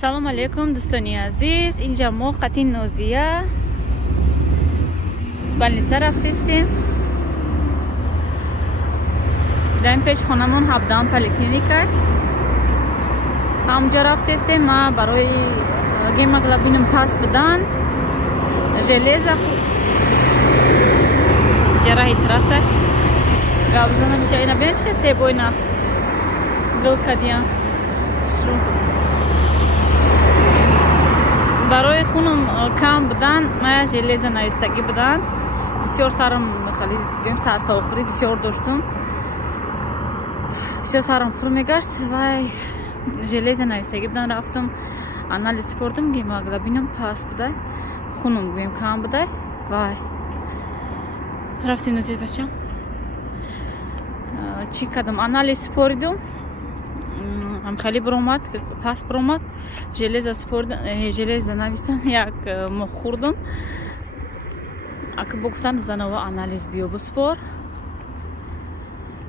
салом алейкум дӯстони азиз, инҷа мо қати Нозия больница рафтестем. дар пеш хонамон 17 поликлиника ҳамҷа рафтестем. ма барои гемоглобинам паст будан железа ҷараҳи траса гавзона миша ина бина чиқа себойна гилкадия барои хунам кам будан ма железа наистагӣ будан бисёр сарам хали гӯем сар та охирӣ бисёр доштам, бисёр сарам хур мегашт. вай железа наистагӣ будан рафтам, анализ спортам, гемоглобинам паст буда, хунам гӯем кам буда. вай рафтем назид бачам чӣ кардам, анализ споридум, амхали биромад, паст биромад, железа навистам, як моҳ хурдам. ака бо гуфтан занова анализ биёбу спор,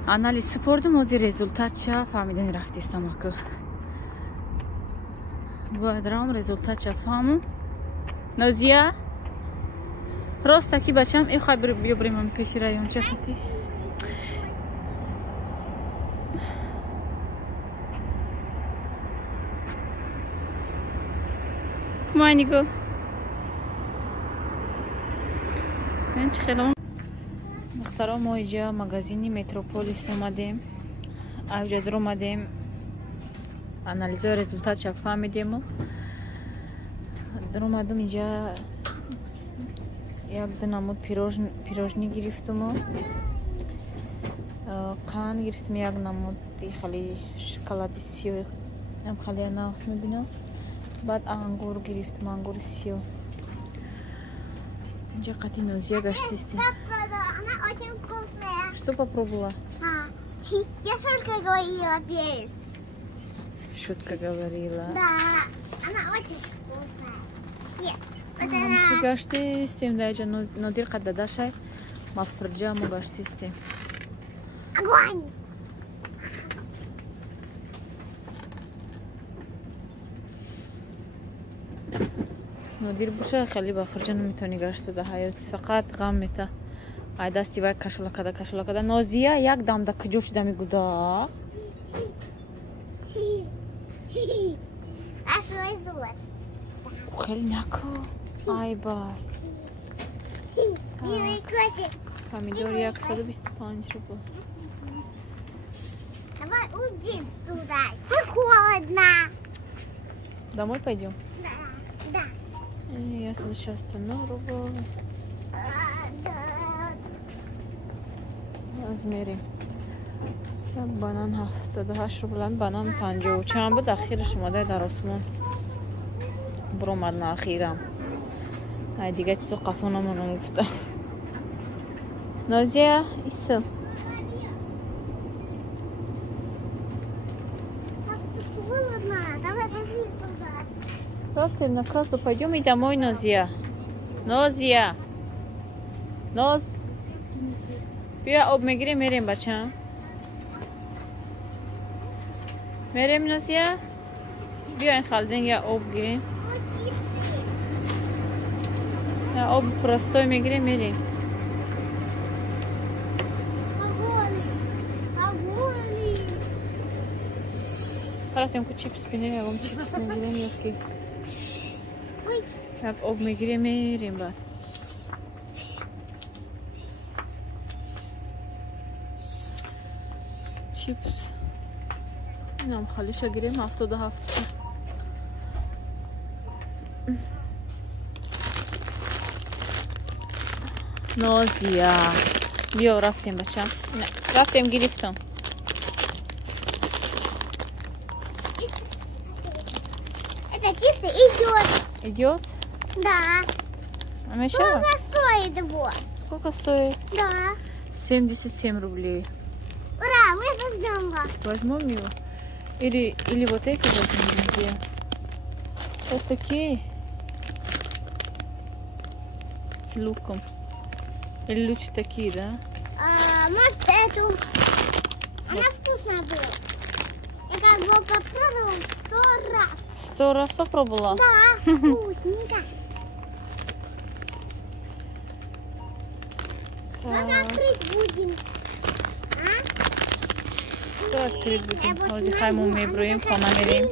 анализ спордум, ҳозир результат ча фаҳмидани рафтестам. ака боядрам результат ча фаҳмам. Нозия рост таки бачам и хай биёбримам пеши район ча шати майниго мен чихелам духтаро. мо иҷа магазини Метрополис омадем, авҷа омадем, анализаи результат ча фаҳмидему. омадам иҷа як динамуд пирожни гирифтуму, қанд гирифтум, як намуд хали шоколади сиёҳ, ам хали анахс мебинам. баъд ангур гирифтум, ангури сиёҳ. инҷа қати Нозия гаштистем. Она очень вкусная. Что попробовала? Я шутка говорила перец. Шутка говорила. Да, она очень вкусная. Нет, вот она. Гаштистем даҷа нодир қад дадашай мафрҷаму гаштистем. Огонь! нодир боша хеле ба фирҷа наметавони гашт дада ҳаёти, фақат ғам мета. ай дасти вай кашола када. Нозия як дамда куҷо шуда мегуда? хеле нако. ай бай. Милый котик. помидор 125 рубл. Давай уйдем туда. Тут холодно. Домой пойдем? Да. Я сейчас рубл. размери банан 78 рублан, банан 50 чанд буд. ахираш омадай дар осмон биромад нархирам. ай дига чизо қафонамон муфта. Нозия иса Холодно. Давай пошли туда. рафтем на кассу, пойдем и домой. Нозия Ноз бия об мегирем, мерем бачам, мерем. Нозия биаин халдин я об гирем, я об простой мегирем, мерем. Харасем ку чипс бинем, я вам чипс мегирем, ёки як об мегирем, мерем ба. чипс инам халиша гирем 77. Нозия биё рафтем бачам, рафтем гирифтам. Это чипсы идет. Да. Амешава? Сколько стоит его? Сколько стоит? Да. 77 рублей. Ура, мы возьмем его. Возьмем его? Или вот эти возьмем, где? Вот такие. С луком. Или лучше такие, да? Может эту. Она вкусная была. Я как бы попробовала 100 раз. 100 раз попробовала. Да, вкусненько. Надо открыть будем. Что открыть будем? Озихай мы мебруем, хона мерим.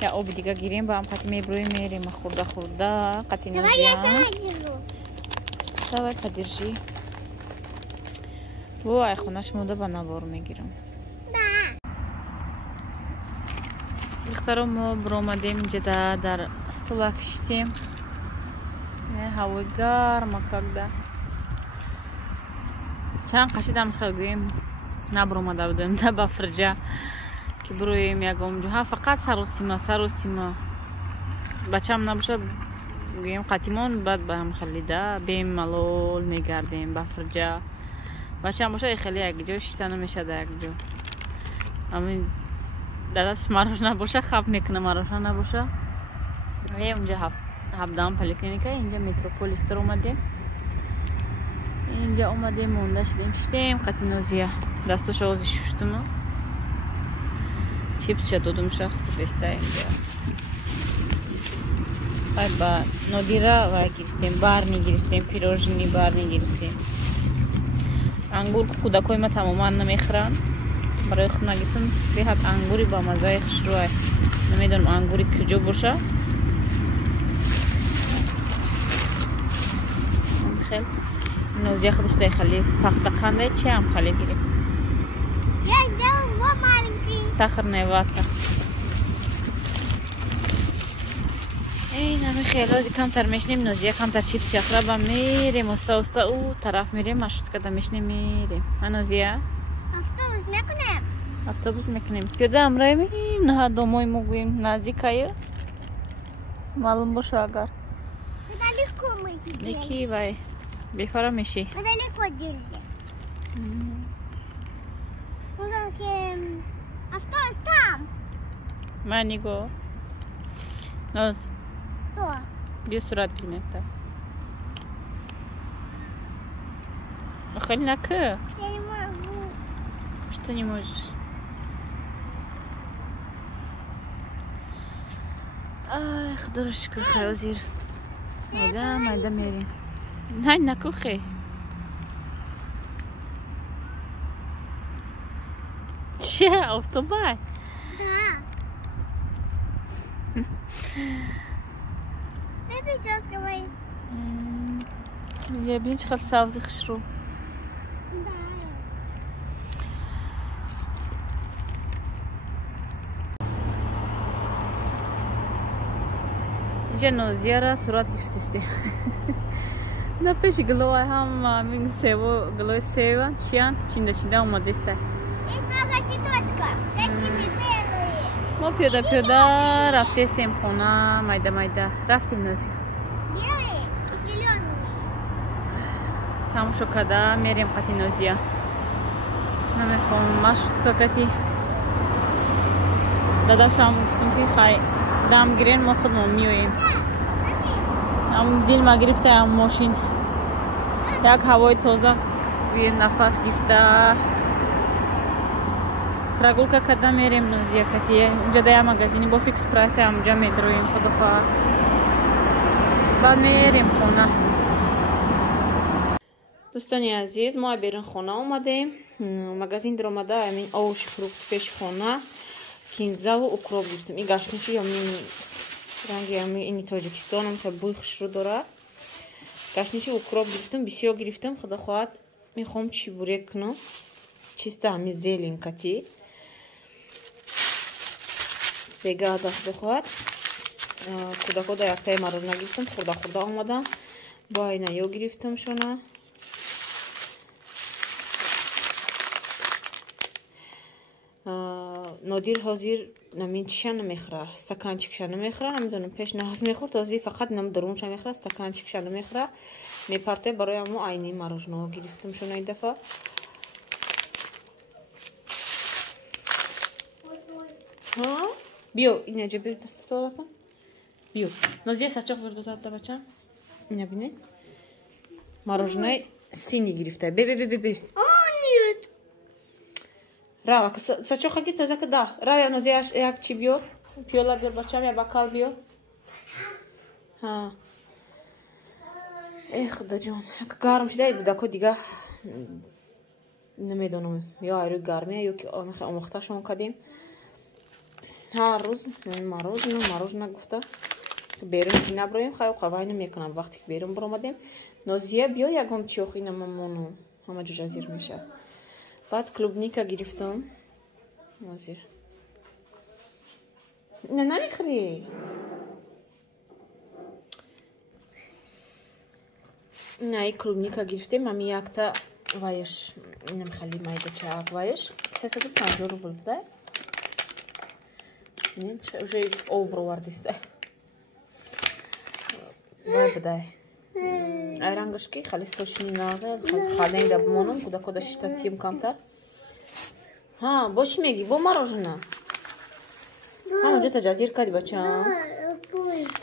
Я оби дига гирим, ба ам қати мебруем мерим. Хурда, қати Давай я нозия. сама держу. Давай, подержи. Вой, хонаш мода ба набор мегирам. Да. Ихтаро мо бромадем инҷа дар стула киштем. Ҳавои гарма когда. Чанд қашидам хелгӯем набромада будем да ба фирҷа ки бироем ягон ҷо. Ҳа фақат саросима. Бачам набошад гӯем қатимон баъд ба ҳам халида бемалол мегардем ба фирҷа. Бачам бошад хеле якҷо шита намешад якҷо. Амин дадастш марошна боша хаб мекуна марошна набоша. Унҷа 17 поликлиника инҷа метрополистр омадем. Инҷа омадем монда шидем қати нозия дастоша ози шуштумо чипсша додумша худеста инҷа ай ба нодира ва гирифтем барни гирифтем пирожни барни гирифтем ангур кӯдакои ма тамоман намехӯранд барои худ нагирифтам беҳад ангури ба маззаи хушрӯай намедонам ангури куҷо боша хел нозия худаштай хали пахтахандай чиам хали гирифт Я сделал вот маленький. сахарная вата нами хелози камтар мешнем нозия камтар чипс чахраба мерем уста у тараф мерем маршруткада мешнем мерем нозия Автобус некунем. автобус мекунем пиёда амроем наҳа домои мо гӯем наздикаю маълум боша агар Далеко мы сидели. неки вай бефара меши Мы далеко делили. Потому что автобус там. ман нигоҳ ноз Что? биё сурат гирмекта хеле наку Я не могу. что не можешь ай худоро шукр ҳозир майда мерем най накухе чи автобай Да. Ты сейчас говори. я бин чӣ хел сабзи хушрӯ Да. инҷа нозияра сурат гирифтастем на пеши гуловай ҳама амин сево гулои сева чиянд чинда омадеста Есть много цветочков. Красивые, белые. мо пиёда рафтестем хона майда рафтем нозия Белые и зеленые. тамошо карда мерем қати нозия намехоҳам маршрутка кати дадашам гуфтум ки хай дам гирен мо худмон меоем ам дилма гирифта ам мошин як ҳавои тоза нафас гирифта прогулка карда мерем нозия кати унҷа дая магазини бо фикс прайс амҷа медроем худоха баъд мерем хона дӯстони азиз мо берин хона омадем магазин даромада амин овуши фрукт пеши хона кинзаву укроп гирифтем и гашничи ёмин ранги ини тоҷикистонам ка бӯи хушрӯ дорад гашничи укроп гирифтем бисёр гирифтем худо хоҳад мехоҳам чебурек кунам чиста ҳами зелен кати бегада худо хоҳад кӯдакода яктаи марӯна гирифтем хурда омадам бо айнаё гирифтем шона нодир ҳозир намин чиша намехӯра стаканчикша намехӯра намедонам пеш наҳаз мехӯрд ҳозир фақат нам дарунша мехӯра стаканчикша намехӯра мепарте барои амо айни мороженое гирифтем шона ин дафъа биё инаҷа бир дастатола кун биё нозия сачоқ бир додатда бачам ина бине мороженое сини гирифта бе Нет. рава сачоқаги тозака да рая нозия як чи биёр پیولا بیار بچه‌م یا بکال بیار ها ای خدا جان گرم شده دکو دیگه نمیدونم یا روی گرمیه یا که آموختهشون کردیم هر روز مروز نگفته بیرون که نبرویم خیلی قوای نمیکنم وقتی که بیرون برامدیم نازیه بیا یکم چیوخی نمامونو همه جو جزیر میشه بعد کلوبنیکا گرفتم نازیر نه نمیخری نه این کلوبنیکا گرفتیم امی یک تا وایش نمیخلی مایده چه اق وایش 350 روبل بده این уже обру вардисте бадай айрангашки хали сочинага хали да бмонум куда штатим камтар ها бош меги бо мороженое ҳама ҷо таҷазир кади бачаам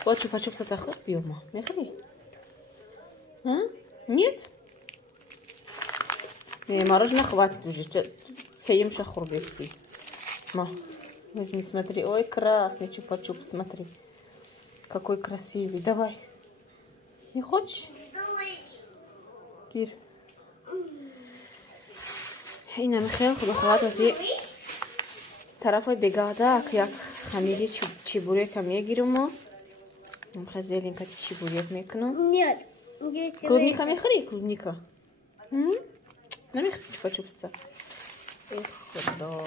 бо чупа-чупса тахӯр биёма мехӯри нет мороженое хватит уже сеимша хурбести ма возьми смотри ой красный чупа-чуп смотри какой красивый давай не хочешь гир ина михел худохват ази тарафои бегадак як хамири чебурека мегиримо михел зеленка чебурек мекунам Нет. клубника мехӯри клубника намехӯри чупа-чупса ای خدا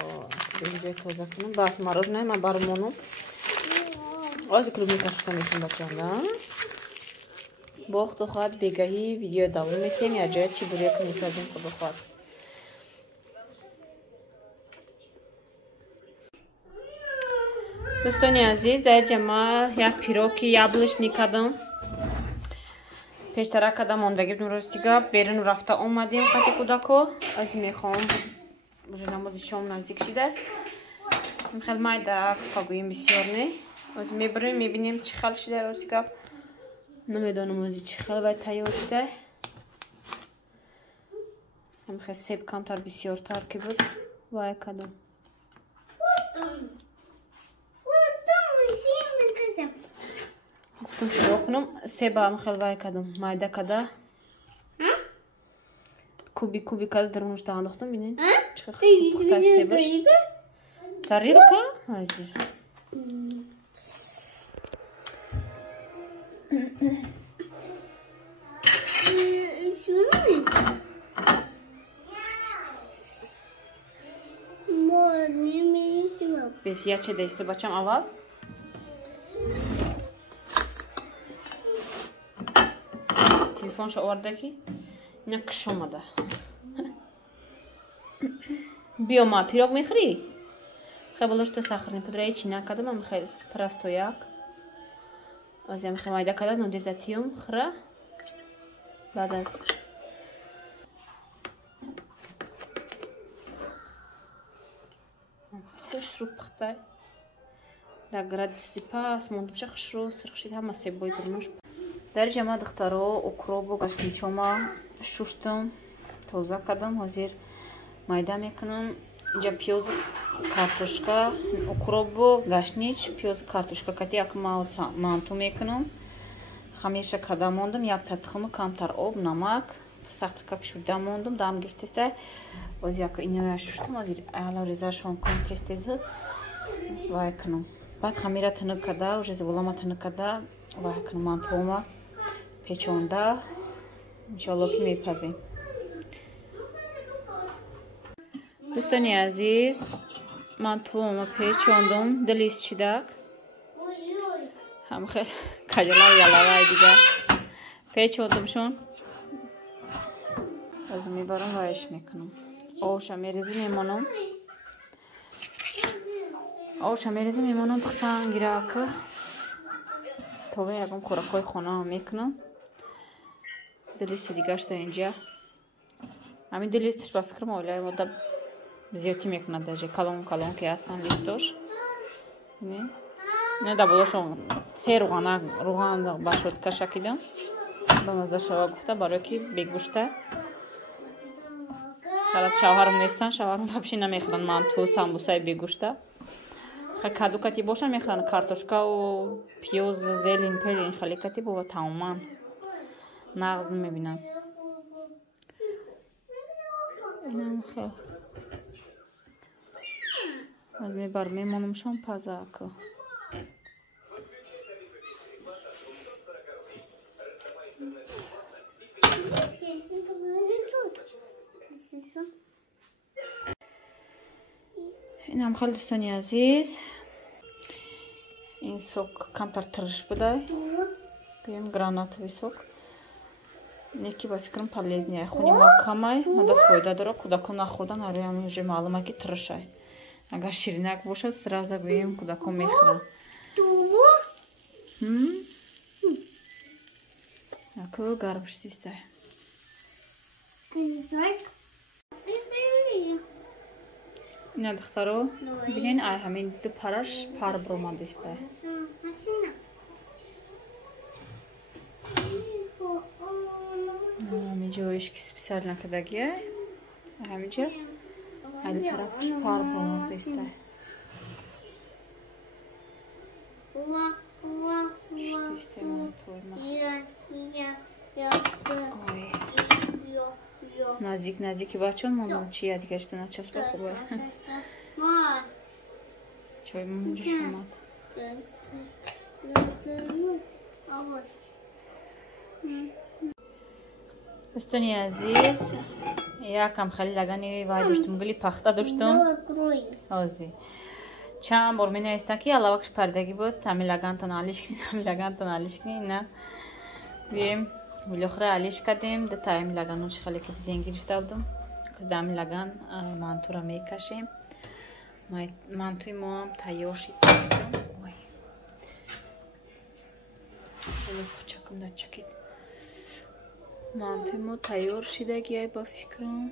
اینجا تازه کنم بس مروژنه من برمونم آز کلوبنیکا شکا میتون بچه هم با خود خواهد بگهی ویدیو دوام میتیم یا جای چی بوریت میتازیم خود خواهد دوستانی عزیز در جمع یک پیروکی یابلشنی کردم پیشتره کردم ماندگی بدون روز دیگه بیرون رفته اومدیم قطع کودکو از میخوام уже намози шом наздик шида михел майда пагӯем бисёр не оз мебарем мебинем чӣ хел шида рости гап намедонам ози чӣ хел баъд тайёр шида михел себ камтар бисёртар ки буд вай кадом гуфтам шуро кунам себа михел вай кадом майда када куби када дар онуш даандохтам бинед тарелка азир бес я че дайсте бачам аввал телефоншо оварда ки ина киш омада биё ма пирог мехӯри хеле болошта сахарни пудраи чӣ накардам хеле просто як азям хеле майда када нодир датиём хӯра баъд аз хушрӯ пухтай дар градуси паст мондумша хушрӯ сирхшид ҳама себои бурмуш дар ҷама духтаро укробу гаштинчома шуштам тоза кардам ҳозир майда мекунам инҷа пиёзу картошка укробу гашнич пиёзу картошка кати як манту мекунам ҳамеша карда мондам як татхуму камтар об намак сахта как шуда мондам дам гирифтеста боз як иноя шуштам ҳозир алорезашон кунам тез вай кунам баъд хамира тинук карда уже заволама тинук карда вай кунам мантуома печонда иншоалло ки мепазем دوستانی عزیز من توما پیچاندم دلیس چیدک هم خیلی کجلا یلاوی دیگه پیچاندمشون از میبرم وایش میکنم آوشا میریزی میمونم آوشا میریزی میمونم پختن گیراکه توی یکم خوراکای خانه هم میکنم دلیسی دیگه شده اینجا همین دلیستش با فکرم اولای مدت زیادی میکنه даже کلون که هستن لیستوش نه دبلوشون سه روغن باشد که شکیدم به مزه شوا گفته برای که بگوشته حالت شوهرم نیستن شوهرم ببشی نمیخوادن من تو سامبوسای بگوشته кадукати боша мехӯранд, картошкаву пиёз, зелен, пелен хеле кати бова тамоман нағз намебинанд. Инам хел аз мебар мемонумшон пазаку. инам хел дӯстони азиз, ин сок камтар тирш будай. Бием гранатовый сок. Неки ба фикрам полезнее. Хуни макамай, мада фоида дора. Кудакон нахӯрдан ароям уже маълума ки тиршай. Агар ширинак бошад, сразу бием кудакон мехӯранд. Ако гарм шудистай. Ина духтаро бинен ай ҳамин ду параш пар буромадистай. ҳаминҷоиш ки специал накардагия, ҳаминҷа али тарафаш пар буромадистай. Шудистай монтойма. Ой. Наздик бачон мондам чи я дигар шта начаспа хубай. Чой мунҷо шумад. дӯстони азиз, якам хеле лагани вай доштум, гули пахта доштум. Ози. Чанд бор менавистам ки аллавакш пардагӣ буд, ҳамин лагантон алиш кунин, ҳамин лагантон алиш кунин, на. Бием билохира алиш кардем, дата ҳамин лаганончи хеле ки дизайн гирифта будум. Кузда ҳамин лаган мантура мекашем. Мантуи моам тайёр шид. Ой. Хеле хучакам да чакид. Мантуи мо тайёр шидагия ба фикрам.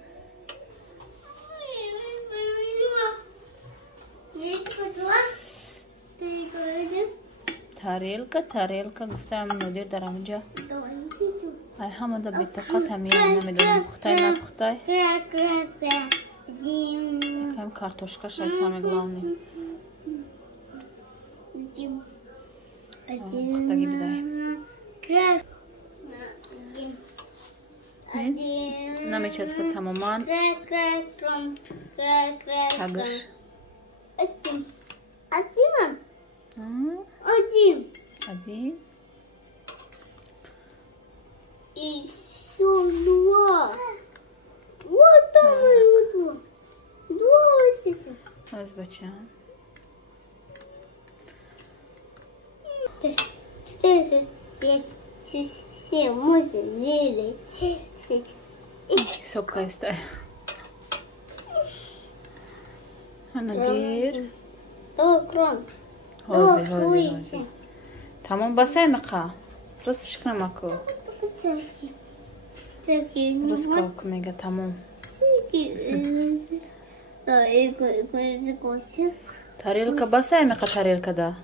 тарелка гуфтаам нодир дар ҳаминҷа. Ай ҳамада битоқат ҳамин намедонам пухтай напухтай. Якам картошка шай самое главное. Пухтаги бидай. Намечаспад тамоман. Тагиш. Один. И еще два. Вот там два. Два вот здесь. Азбачан. 4, 5, 6, 7, 8, 9, 10. Сопка истай. Анадир. Крон. Хози. Тамом басай меқа. Просто шикнамаку. Рускалку мега тамом. Тарелка басай меқа тарелка да.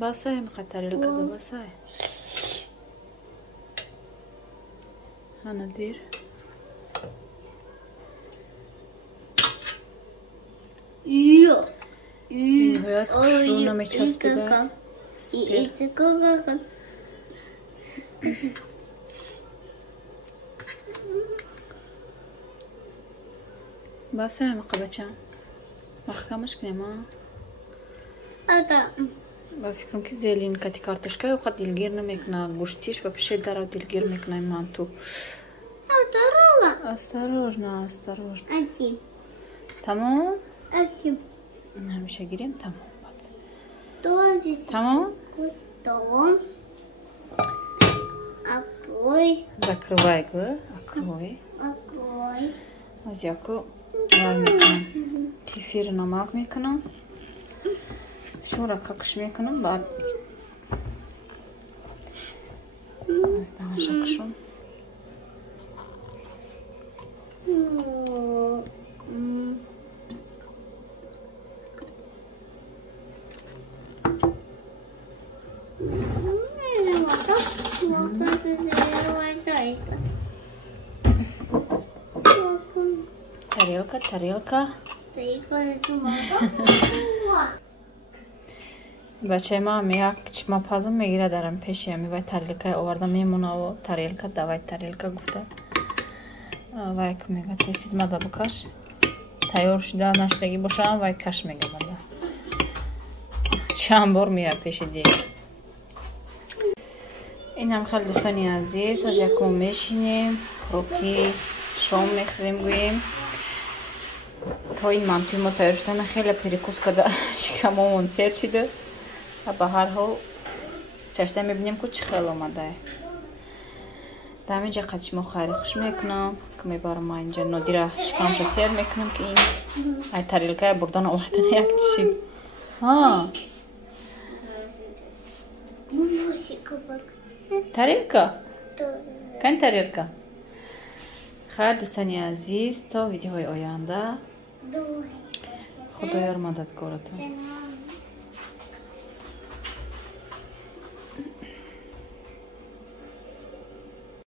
Басай меқа тарелка да басай. Анадир. Бояд хушрӯ намечаспида. басай меқа бачам. маҳкамаш кунем. ба фикрам ки зелен кати картошка овқат дилгир намекунад. Гӯштиш ва пиши даро дилгир мекунад манту. Осторожно. Один. Тамом? Один. Ҳамиша гирем тамом. Тамом? Пустом. Открой. Закрывай го. Открой. Аз яко вай мекунам. Кефир намак мекунам. Шура какш мекунам. Баъд аз тамаша кушам. Тарелка. бачаи ма як чима пазм мегира дарам пеши вай тарелка оварда мемуна у тарелка давай тарелка гуфта вай мега тесиз мада букаш тайёр шуда наштаги бошам вай каш мега мада чанд бор мега пеши ди инам хел дӯстони азиз аз якум мешинем хурӯки шом мехӯрем гӯем то ин мантуи мо тайёр шудана хеле перекус када шикамомон сер шида ба ҳар ҳол чашта мебинем ку чӣ хел омадай да ҳаминҷа қад шумо хайри хуш мекунам ки мебарам ма инҷа нодира шикамашо сер мекунам ки ин ай тарелкая бурдан овардана як чишид тарелка кайн тарелка хайр дӯстони азиз то видеоҳои оянда худоёр мададгоратон